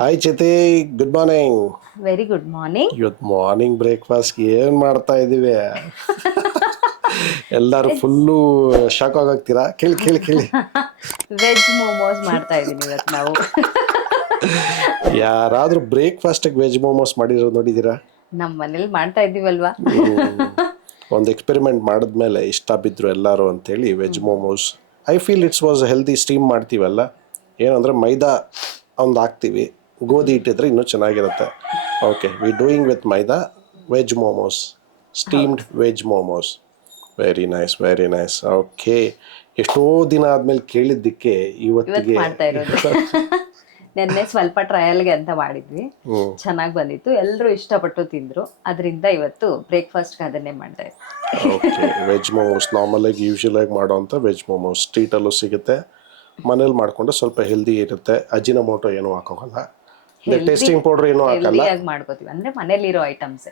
Hi Chiti, good morning. Very good morning. ಇವತ್ತು morning breakfast ಏನು ಮಾಡ್ತಾ ಇದ್ದೀವಿ? ಎಲ್ಲರೂ ಫುಲ್ಲು ಶಾಕ್ ಆಗೋಗ್ತೀರಾ. ಕೇಳಿ ಕೇಳಿ ಕೇಳಿ. ವೆಜ್ ಮೋಮೋಸ್ ಮಾಡ್ತಾ ಇದೀನಿ ಇವತ್ತು ನಾವು. ಯಾರಾದರೂ ಬ್ರೇಕ್ಫಾಸ್ಟಿಗೆ ವೆಜ್ ಮೋಮೋಸ್ ಮಾಡಿರೋದು ನೋಡಿದ್ದೀರಾ? ನಮ್ಮ ಮನೇಲಿ ಮಾಡ್ತಾ ಇದೀವಲ್ವಾ. ಒಂದು ಎಕ್ಸ್ಪೆರಿಮೆಂಟ್ ಮಾಡಿದ್ಮೇಲೆ ಇಷ್ಟ ಬಿದ್ದರು ಎಲ್ಲರೂ ಅಂತೇಳಿ veg momos. I feel it's was healthy. Steam ಮಾಡ್ತೀವಲ್ಲ, ಏನಂದರೆ ಮೈದಾ ಒಂದು ಹಾಕ್ತೀವಿ, ಗೋಧಿ ಹಿಟ್ಟಿದ್ರೆ ಇನ್ನೂ ಚೆನ್ನಾಗಿರುತ್ತೆ. Okay, we doing with maida veg momos, steamed veg momos. Very nice, very nice. Okay, ಎಷ್ಟೋ ದಿನ ಆದಮೇಲೆ ಕೇಳಿದ್ದಕ್ಕೆ ಇವತ್ತಿಗೆ ಮಾಡ್ತಾ ಇರೋದು. ನೆನ್ನೆ ಸ್ವಲ್ಪ ಟ್ರಯಲ್ಗೆ ಅಂತ ಮಾಡಿದ್ವಿ, ಚೆನ್ನಾಗಿ ಬಂದಿತ್ತು, ಎಲ್ಲರೂ ಇಷ್ಟಪಟ್ಟು ತಿಂದ್ರು. ಅದರಿಂದ ಇವತ್ತು ಬ್ರೇಕ್ಫಾಸ್ಟ್ಗೆ ಅದನ್ನೇ ಮಾಡ್ತಾ ಇದ್ವಿ. ಓಕೆ, ವೆಜ್ ಮೋಮೋಸ್ ನಾರ್ಮಲಾಗಿ ಯೂಶುವಲಾಗಿ ಮಾಡೋವಂಥ ವೆಜ್ ಮೋಮೋಸ್ ಸ್ಟ್ರೀಟಲ್ಲೂ ಸಿಗುತ್ತೆ. ಮನೇಲಿ ಮಾಡಿಕೊಂಡು ಸ್ವಲ್ಪ ಹೆಲ್ದಿ ಇರುತ್ತೆ. ಅಜಿನೋಮೋಟೊ ಏನೂ ಹಾಕೋಲ್ಲ, ಟೇಸ್ಟಿಂಗ್ ಪೌಡರ್ ಏನೂ ಹಾಕಲ್ಲ. ಹೆಲ್ದಿಯಾಗಿ ಮಾಡ್ಕೋತೀವಿ ಅಂದ್ರೆ ಮನೇಲಿರೋ ಐಟಮ್ಸ್,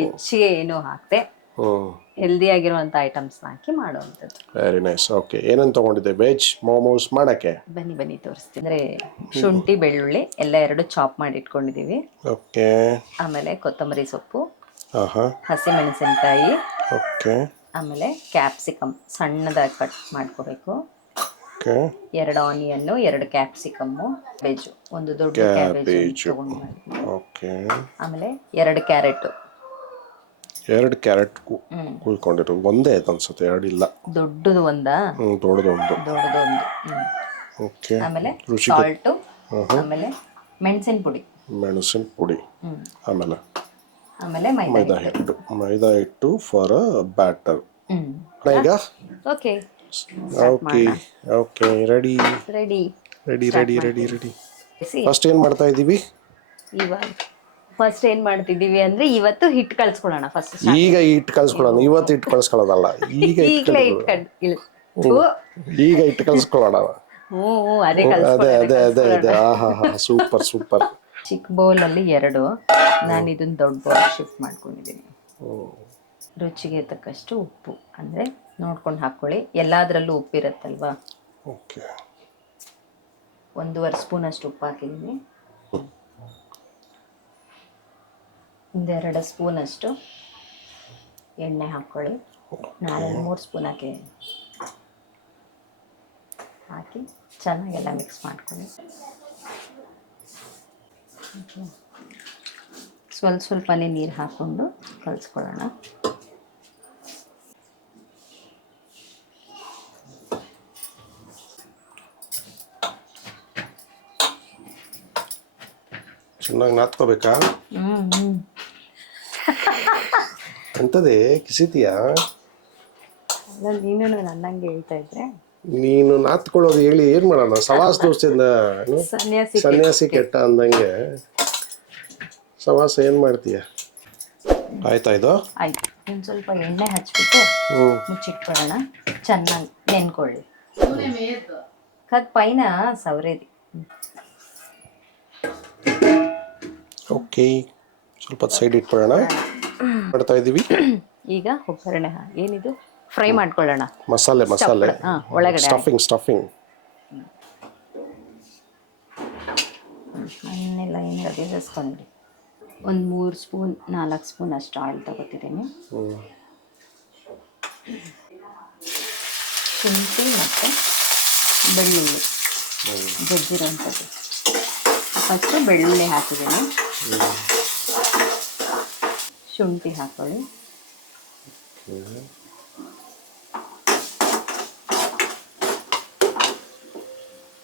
ಹೆಚ್ಚಿಗೆ ಏನೂ ಹಾಕ್ತೆ ಹೆಲ್ದಿ ಆಗಿರುವಂತ ಐಟಮ್ಸ್ ಹಾಕಿ ಮಾಡುವಂಥದ್ದು. Very nice. ಓಕೆ, ಏನೇನು ತೊಗೊಂಡಿದ್ದೆ ವೆಜ್ ಮೋಮೋಸ್ ಮಾಡಕ್ಕೆ? ಬನ್ನಿ ತೋರಿಸ್ತೀನಿ. ಅಂದ್ರೆ ಶುಂಠಿ ಬೆಳ್ಳುಳ್ಳಿ ಎಲ್ಲ ಎರಡು ಚಾಪ್ ಮಾಡಿ ಇಟ್ಕೊಂಡಿದೀವಿ. ಓಕೆ. ಆಮೇಲೆ ಕೊತ್ತಂಬರಿ ಸೊಪ್ಪು, ಆಹಾ, ಹಸಿಮೆಣಸಿನಕಾಯಿ, ಓಕೆ. ಆಮೇಲೆ ಕ್ಯಾಪ್ಸಿಕಮ್ ಸಣ್ಣದಾಗಿ ಕಟ್ ಮಾಡ್ಕೋಬೇಕು. ಓಕೆ. 2 ಆನಿಯನ್ನು, 2 ಕ್ಯಾಪ್ಸಿಕಮ್ಮು, ಕ್ಯಾಬೇಜ್, ಒಂದು ದೊಡ್ಡ ಕ್ಯಾಬೇಜ್ ತಗೊಂಡು ಮಾಡಿದ್ವಿ. ಓಕೆ. ಆಮೇಲೆ 2 ಕ್ಯಾರೆಟ್, 2 ಕ್ಯಾರೆಟ್ ಕುಯ್ಕೊಂಡಿರೋದು. ಒಂದೇ ಆಯ್ತು ಅನ್ಸುತ್ತೆ, 2 ಇಲ್ಲ. ದೊಡ್ಡದು ಒಂದಾ? ದೊಡ್ಡದೊಂದು. ಓಕೆ. ಆಮೇಲೆ ಸಾಲ್ಟ್, ಆಮೇಲೆ ಮೆಣಸಿನ ಪುಡಿ, ಆಮೇಲೆ ಮೈದಾ ಹಿಟ್ಟು ಫಾರ್ ಬ್ಯಾಟರ್. ಈಗ ಓಕೆ ಓಕೆ, ರೆಡಿ. ಫಸ್ಟ್ ಏನು ಮಾಡ್ತಾ ಇದ್ದೀವಿ? ಇವಾಗ ಫಸ್ಟ್ ಏನ್ ಮಾಡ್ತಿದ್ದೀವಿ ಅಂದ್ರೆ ಇವತ್ತು ಹಿಟ್ಟು ಕಳ್ಸ್ಕೊಳ್ಳೋಣ. ಫಸ್ಟ್ ಈಗ ಹಿಟ್ಟು ಕಳ್ಸ್ಕೊಳ್ಳೋಣ. ಇವತ್ತು ಹಿಟ್ಟು ಕಳ್ಸ್ಕೊಳ್ಳೋದಲ್ಲ, ಈಗ ಹಿಟ್ಟು ಕಳ್ಸ್ಕೊಳ್ಳೋಣ. ಅದೇ ಅದೇ. ಆಹಾ, ಸೂಪರ್ ಸೂಪರ್. ಚಿಕ್ಕ ಬೌಲ್ ಅಲ್ಲಿ 2, ನಾನು ಇದನ್ನ ದೊಡ್ಡ ಬೌಲ್ ಶಿಫ್ಟ್ ಮಾಡ್ಕೊಂಡಿದ್ದೀನಿ. ರುಚಿಗೆ ತಕ್ಕಷ್ಟು ಉಪ್ಪು, ಅಂದ್ರೆ ನೋಡ್ಕೊಂಡು ಹಾಕೊಳ್ಳಿ, ಎಲ್ಲಾದ್ರಲ್ಲೂ ಉಪ್ಪಿರತ್ತಲ್ವಾ. ಓಕೆ. 1.5 ಸ್ಪೂನ್ ಅಷ್ಟು ಉಪ್ಪು ಹಾಕಿದ್ದೀನಿ. 2 ಸ್ಪೂನ್ ಅಷ್ಟು ಎಣ್ಣೆ ಹಾಕ್ಕೊಳ್ಳಿ. ನಾನು 3 ಸ್ಪೂನ್ ಹಾಕಿ ಚೆನ್ನಾಗೆಲ್ಲ ಮಿಕ್ಸ್ ಮಾಡ್ಕೊಳ್ಳಿ. ಸ್ವಲ್ಪನೇ ನೀರು ಹಾಕ್ಕೊಂಡು ಕಲಿಸ್ಕೊಳ್ಳೋಣ. ಚೆನ್ನಾಗಿ ನಾದ್ಕೋಬೇಕಾ? ಅಂತದೇ ಕಿಸಿತೀಯಾ? ನೀನು ನನ್ನಂಗೆ ಹೇಳ್ತಾ ಇದ್ರೆ ನೀನು ನಾತ್ಕೊಳ್ಳೋದು ಹೇಳಿ ಏನು ಮಾಡೋಣ? ಸವಾಸ ದೋಷದಿಂದ ಸನ್ಯಾಸಿ ಕೆಟ್ಟ ಅಂದಂಗೆ ಸವಾಸ ಏನು ಮಾಡ್ತೀಯ? ಆಯ್ತಾ ಇದು? ಆಯ್ತು. ಇನ್ನು ಸ್ವಲ್ಪ ಎಣ್ಣೆ ಹಚ್ಬಿಟ್ಟು ಮುಚ್ಚಿಟ್ಕೊಳ್ಳೋಣ. ಚೆನ್ನಾಗಿ ನೆನ್ಕೊಳ್ಳಿ. ಪೈನ ಸವರೇದಿ. ಓಕೆ, ಸ್ವಲ್ಪ ಸೈಡ್ ಇಟ್ಕೊಳ್ಳೋಣ. ಮಾಡ್ತಾ ಇದ್ದೀವಿ ಈಗ ಒಗ್ಗರಣೆ. ಏನಿದು? ಫ್ರೈ ಮಾಡ್ಕೊಳ್ಳೋಣ. ಮಸಾಲೆ ಒಳಗಡೆ ಸ್ಟಫಿಂಗ್. ಅನ್ನೆಲ್ಲ ಏನು ಬೇಯಿಸ್ಕೊಂಡ್ರಿ. ಒಂದು 3 ಸ್ಪೂನ್ 4 ಸ್ಪೂನ್ ಅಷ್ಟು ಆಯಿಲ್ ತಗೋತಿದ್ದೀನಿ. ಶುಂಠಿ ಮತ್ತು ಬೆಳ್ಳುಳ್ಳಿ ಜಜ್ಜಿರೋಂಥದ್ದು. ಫಸ್ಟು ಬೆಳ್ಳುಳ್ಳಿ ಹಾಕಿದ್ದೀನಿ. ಶುಂಠಿ ಹಾಕೊಳ್ಳಿ.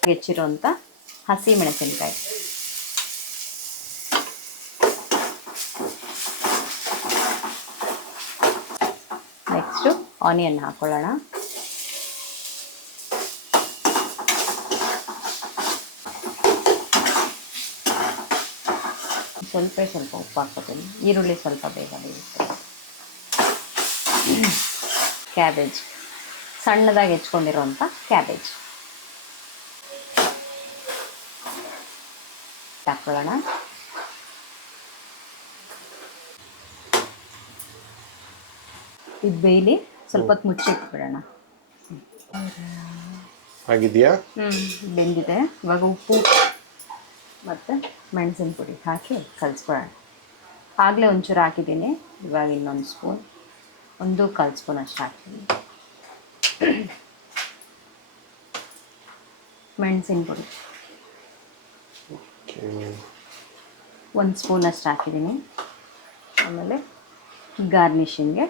ಹೆಚ್ಚಿರೋಂಥ ಹಸಿ ಮೆಣಸಿನಕಾಯಿ, ನೆಕ್ಸ್ಟು ಆನಿಯನ್ ಹಾಕೊಳ್ಳೋಣ. ಸ್ವಲ್ಪ ಉಪ್ಪು ಹಾಕ್ಕೊತೀನಿ. ಈರುಳ್ಳಿ ಸ್ವಲ್ಪ ಬೇಗ ಬೇಯುತ್ತೆ. ಕ್ಯಾಬೇಜ್, ಸಣ್ಣದಾಗಿ ಹೆಚ್ಕೊಂಡಿರೋಂಥ ಕ್ಯಾಬೇಜ್ ಹಾಕ್ಕೊಳ್ಳೋಣ. ಇದು ಬೇಯಲಿ, ಸ್ವಲ್ಪ ಹೊತ್ತು ಮುಚ್ಚಿಟ್ಬಿಡೋಣ. ಆಗಿದೆಯಾ? ಬೆಂದಿದೆ. ಇವಾಗ ಉಪ್ಪು ಮತ್ತು ಮೆಣಸಿನ ಪುಡಿ ಹಾಕಿ ಕಲಿಸ್ಕೊಳ್ಳೋಣ. ಆಗಲೇ ಒಂಚೂರು ಹಾಕಿದ್ದೀನಿ, ಇವಾಗ ಇನ್ನೊಂದು ಸ್ಪೂನ್, 1-1/4 ಸ್ಪೂನ್ ಅಷ್ಟು ಹಾಕ್ತೀನಿ ಮೆಣಸಿನ ಪುಡಿ. 1 ಸ್ಪೂನ್ ಅಷ್ಟು ಹಾಕಿದ್ದೀನಿ. ಆಮೇಲೆ ಗಾರ್ನಿಷಿಂಗ್ಗೆ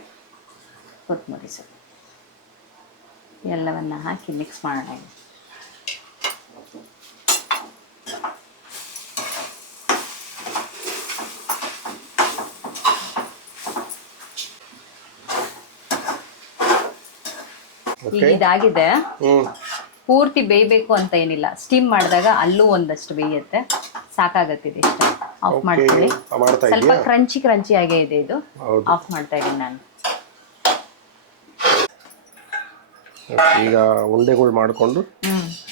ಕೊತ್ತಂಬರಿ ಸೊಪ್ಪು ಎಲ್ಲವನ್ನು ಹಾಕಿ ಮಿಕ್ಸ್ ಮಾಡೋಣ. ಈಗ ಇದಾಗಿದೆ. ಪೂರ್ತಿ ಬೇಯಬೇಕು ಅಂತ ಏನಿಲ್ಲ, ಸ್ಟೀಮ್ ಮಾಡಿದಾಗ ಅಲ್ಲೂ ಒಂದಷ್ಟು ಬೇಯುತ್ತೆ, ಸಾಕಾಗತ್ತಿದೆ ಇಷ್ಟ. ಆಫ್ ಮಾಡ್ಕೊಳ್ಳಿ. ಸ್ವಲ್ಪ ಕ್ರಂಚಿ ಆಗೇ ಇದೆ ಇದು. ಆಫ್ ಮಾಡ್ತಾ ಇದ್ದೀನಿ ನಾನು. ಈಗ ಉಂಡೆಗಳು ಮಾಡಿಕೊಂಡು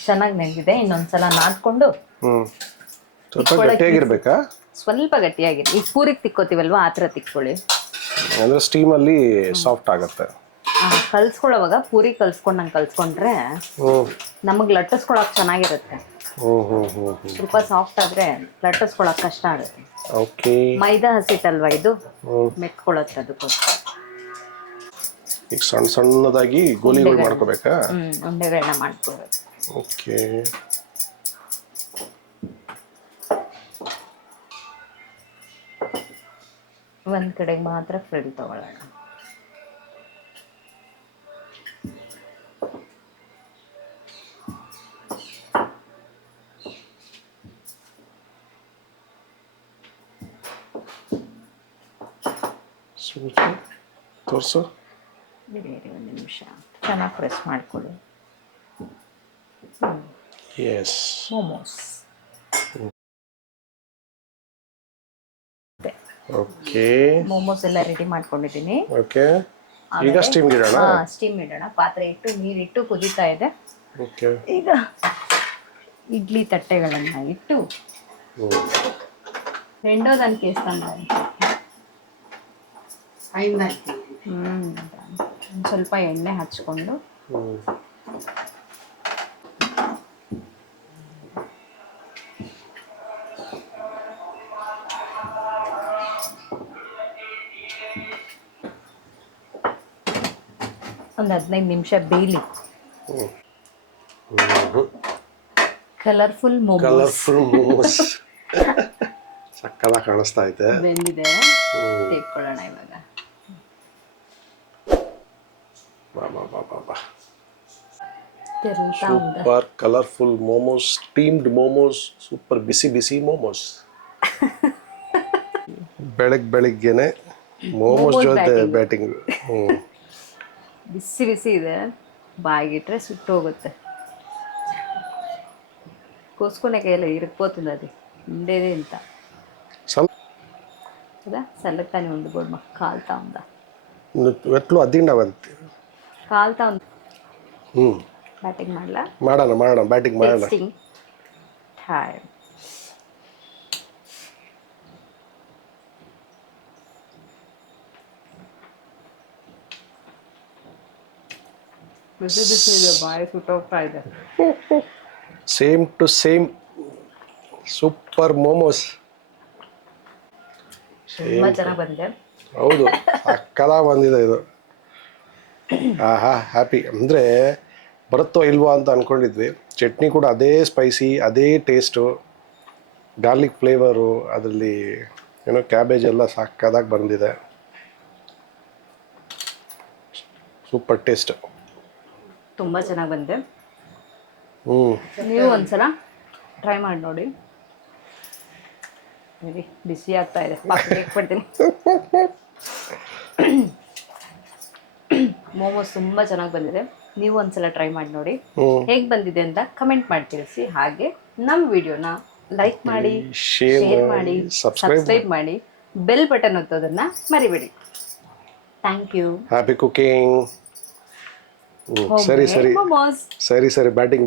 ಚೆನ್ನಾಗಿ ನೆಂದಿದೆ. ಇನ್ನೊಂದ್ಸಲ ನಾದ್ಕೊಂಡು ಸ್ವಲ್ಪ ಗಟ್ಟಿಯಾಗಿರ್ಬೇಕಾ? ಸ್ವಲ್ಪ ಗಟ್ಟಿಯಾಗಿರಿ. ಈಗ ಪೂರಿಗೆ ತಿಕ್ಕೋತೀವಲ್ವಾ, ಆ ಥರ ತಿಕ್ಕೊಳ್ಳಿ. ಅಂದ್ರೆ ಸ್ಟೀಮಲ್ಲಿ ಸಾಫ್ಟ್ ಆಗುತ್ತೆ. ಕಲ್ಸ್ಕೊಳ್ಳೋವಾಗ ಪೂರಿ ಕಲ್ಸ್ಕೊಂಡಂಗೆ ಕಲ್ಸ್ಕೊಂಡ್ರೆ ನಮಗೆ ಲಟ್ಟಿಸ್ಕೊಳಕ್ ಚೆನ್ನಾಗಿರುತ್ತೆ. ಸ್ವಲ್ಪ ಸಾಫ್ಟ್ ಆದ್ರೆ ಲಟ್ಟಿಸ್ಕೊಳಕ್ ಕಷ್ಟ ಆಗುತ್ತೆ. ಮೈದಾ ಹಸಿಟ್ಟಲ್ವಾ ಇದು, ಮೆತ್ಕೊಳ್ಳುತ್ತೆ. ಅದಕ್ಕೋಸ್ಕರ ಈಗ ಸಣ್ಣ ಸಣ್ಣದಾಗಿ ಗೋಲಿಗಳು ಮಾಡ್ಕೋಬೇಕಾ? ಉಂಡೆಗಳನ್ನ ಮಾಡ್ಕೋಬೇಕು. ಓಕೆ. ಒಂದ್ ಕಡೆಗೆ ಮಾತ್ರ ಫ್ರಿಲ್ ತಗೊಳ್ಳೋಣ. ತೋರ್ಸು. ಬಿಡಿ 1 ನಿಮಿಷ, ಚೆನ್ನಾಗಿ ಪ್ರೆಸ್ ಮಾಡ್ಕೊಳ್ಳಿ. ಎಸ್, ಮೋಮೋಸ್. ಓಕೆ. ಮೋಮೋಸ್ ಎಲ್ಲ ರೆಡಿ ಮಾಡ್ಕೊಂಡಿದ್ದೀನಿ. ಓಕೆ. ಈಗ ಸ್ಟೀಮ್ ಇಡೋಣ. ಸ್ಟೀಮ್ ಇಡೋಣ. ಪಾತ್ರೆ ಇಟ್ಟು ನೀರಿಟ್ಟು ಕುದೀತಾ ಇದೆ. ಓಕೆ. ಈಗ ಇಡ್ಲಿ ತಟ್ಟೆಗಳನ್ನ ಇಟ್ಟು రెండోదానికి వేస్తాను. ಸ್ವಲ್ಪ ಎಣ್ಣೆ ಹಚ್ಕೊಂಡು ಒಂದು 15 ನಿಮಿಷ ಬೇಯಲಿ. ಕಲರ್ಫುಲ್ ಮೋಮೋಸ್ ಸಕ್ಕತ್ತಾಗಿ ಕಾಣಿಸ್ತಾ ಇದೆ. ಬೆಂದಿದೆ, ತೆಕ್ಕೊಳ್ಳೋಣ ಇವಾಗ. Super colourful momos, steamed momos, super ಬಿಸಿ ಬಿಸಿ ಮೋಮೋಸ್. ಬೆಳಗ್ಗೆನೆ ಮೋಮೋಸ್ ಜೊತೆ ಬ್ಯಾಟಿಂಗ್. ಬಿಸಿ ಬಿಸಿ ಇದೆ, ಬಾಯಿಗಿಟ್ರೆ ಸುಟ್ಟು ಹೋಗುತ್ತೆ. కోసుకునే కైలో ఇరిగిపోతుంది, అది ఉండేదే ఇంత కదా. చల్లగానే ఉంది కూడా, మాకు కాలుతా ఉందా? ఎట్లు అద్దిండవంతే కాలుతా ఉంది. బ్యాటింగ్ ಮಾಡಲಾ? ಮಾಡೋಣ ಬ್ಯಾಟಿಂಗ್ ಮಾಡೋಣ. ಟೈಮ್. ಬಿಸಿ ಬಿಸಿ ಇದೆ, ಬಾಯಿ ಸುಟ್ಟೋಗ್ತಾ ಇದೆ. Same to same super momos. ತುಂಬಾ ಚೆನ್ನಾಗಿ ಬಂದಿದೆ. ಹೌದು, ಸಕ್ಕಲ ಬಂದಿದೆ ಇದು. ಆಹಾ, ಹ್ಯಾಪಿ. ಅಂದರೆ ಬರುತ್ತೋ ಇಲ್ವೋ ಅಂತ ಅಂದ್ಕೊಂಡಿದ್ವಿ. ಚಟ್ನಿ ಕೂಡ ಅದೇ ಸ್ಪೈಸಿ, ಅದೇ ಟೇಸ್ಟು, ಗಾರ್ಲಿಕ್ ಫ್ಲೇವರು, ಅದರಲ್ಲಿ ಏನೋ ಕ್ಯಾಬೇಜ್ ಎಲ್ಲ ಸಕ್ಕದಾಗಿ ಬಂದಿದೆ. ಸೂಪರ್ ಟೇಸ್ಟ್, ತುಂಬ ಚೆನ್ನಾಗಿ ಬಂದಿದೆ. ನೀವು ಒಂದ್ಸಲ ಟ್ರೈ ಮಾಡಿ ನೋಡಿ. ಬಿಸಿ ಆಗ್ತಾ ಇದೆ, ಪಡ್ತೀನಿ. ಮೋಮೋಸ್ ತುಂಬ ಚೆನ್ನಾಗಿ ಬಂದಿದೆ. ನೀವು ಒಂದ್ಸಲ ಟ್ರೈ ಮಾಡಿ ನೋಡಿ, ಹೇಗೆ ಬಂದಿದೆ ಅಂತ ಕಮೆಂಟ್ ಮಾಡಿ ತಿಳಿಸಿ. ಹಾಗೆ ನಮ್ಮ ವಿಡಿಯೋನ ಲೈಕ್ ಮಾಡಿ, ಶೇರ್ ಮಾಡಿ, ಸಬ್ಸ್ಕ್ರೈಬ್ ಮಾಡಿ, ಬೆಲ್ ಬಟನ್ ಒತ್ತೋದನ್ನ ಮರಿಬೇಡಿ. Thank you. Happy cooking. ಸರಿ ಬ್ಯಾಟಿಂಗ್